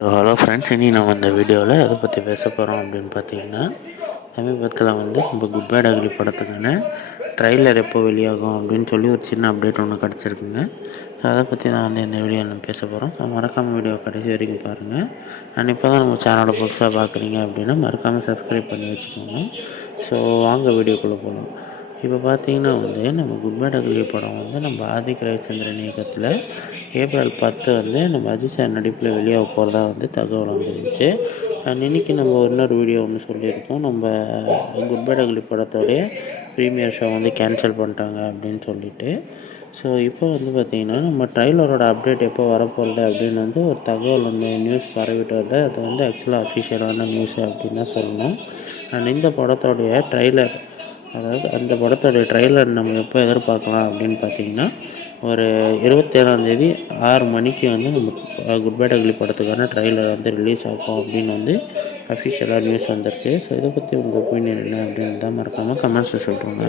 Hello friends இனி நம்ம இந்த வீடியோவில் எதை பற்றி பேச போகிறோம் அப்படின்னு பார்த்தீங்கன்னா சமீபத்தில் வந்து நம்ம குட் பேட் அக்லி படத்துக்கான ட்ரெய்லர் எப்போ வெளியாகும் அப்படின்னு சொல்லி ஒரு சின்ன அப்டேட் ஒன்று கிடச்சிருக்குங்க. ஸோ அதை பற்றி தான் வந்து இந்த வீடியோ நம்ம பேச போகிறோம் ஸோ மறக்காமல் வீடியோ கடைசி வரைக்கும் பாருங்கள் அண்ட் இப்போ தான் நம்ம சேனலை புதுசாக பார்க்குறீங்க அப்படின்னா மறக்காமல் சப்ஸ்கிரைப் பண்ணி வச்சுக்கோங்க. ஸோ வாங்க வீடியோக்குள்ளே போகலாம் இப்போ பார்த்தீங்கன்னா வந்து நம்ம குட் பேட் அக்லி படம் வந்து நம்ம ஆதிக் ரவிச்சந்திரன் இயக்கத்தில் ஏப்ரல் பத்து வந்து நம்ம அஜித் சார் நடிப்பில் வெளியாக போகிறதா வந்து தகவல் வந்துருந்துச்சு. அண்ட் இன்றைக்கி நம்ம இன்னொரு வீடியோ ஒன்று சொல்லியிருக்கோம். நம்ம குட் பேட் அக்லி படத்தோடைய ப்ரீமியர் ஷோ வந்து கேன்சல் பண்ணிட்டாங்க அப்படின்னு சொல்லிட்டு. ஸோ இப்போ வந்து பார்த்திங்கன்னா நம்ம ட்ரைலரோட அப்டேட் எப்போ வரப்போகிறது அப்படின்னு வந்து ஒரு தகவல் ஒன்று நியூஸ் பரவிட்டு வருது. அது வந்து ஆக்சுவலாக அஃபிஷியலான நியூஸ் அப்படின்னு தான் சொல்லணும். அண்ட் இந்த படத்தோடைய ட்ரைலர் அதாவது அந்த படத்தோடைய ட்ரெய்லர் நம்ம எப்போ எதிர்பார்க்கலாம் அப்படின்னு பார்த்தீங்கன்னா ஒரு இருபத்தேழாந்தேதி ஆறு மணிக்கு வந்து நம்ம குட் பை டக்லி படத்துக்கான ட்ரெய்லர் வந்து ரிலீஸ் ஆகும் அப்படின்னு வந்து அஃபிஷியலாக நியூஸ் வந்திருக்கு. ஸோ இதை பற்றி உங்கள் ஒப்பீனியன் என்ன அப்படின்னு தான் மறக்காமல் கமெண்ட்ஸில் சொல்கிறோங்க